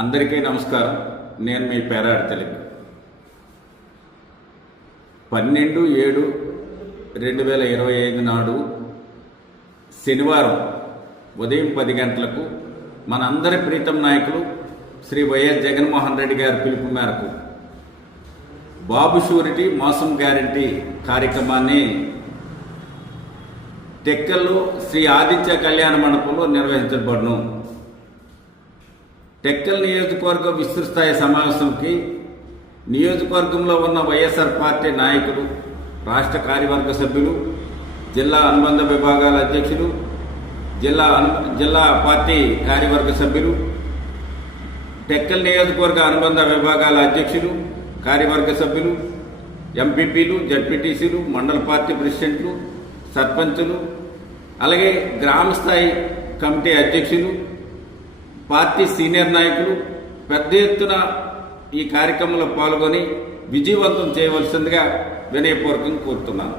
అందరికీ నమస్కారం. నేను మీ పేరాడి తెలుగు. 12/7/2025 నాడు శనివారం ఉదయం 10 గంటలకు మనందరి ప్రీతం నాయకులు శ్రీ వైఎస్ జగన్మోహన్ రెడ్డి గారి పిలుపు మేరకు బాబు షూరిటీ మోసం గ్యారంటీ కార్యక్రమాన్ని టెక్కల్లో శ్రీ ఆదిత్య కళ్యాణ మండపంలో నిర్వహించబడును. టెక్కల్ నియోజకవర్గ విస్తృతస్థాయి సమావేశంకి నియోజకవర్గంలో ఉన్న వైఎస్ఆర్ పార్టీ నాయకులు, రాష్ట్ర కార్యవర్గ సభ్యులు, జిల్లా అనుబంధ విభాగాల అధ్యక్షులు, జిల్లా పార్టీ కార్యవర్గ సభ్యులు, టెక్కల్ నియోజకవర్గ అనుబంధ విభాగాల అధ్యక్షులు, కార్యవర్గ సభ్యులు, ఎంపీపీలు, జడ్పీటీసీలు, మండల పార్టీ ప్రెసిడెంట్లు, సర్పంచులు, అలాగే గ్రామ స్థాయి కమిటీ అధ్యక్షులు, పార్టీ సీనియర్ నాయకులు పెద్ద ఎత్తున ఈ కార్యక్రమంలో పాల్గొని విజయవంతం చేయవలసిందిగా వినయపూర్వకంగా కోరుతున్నాను.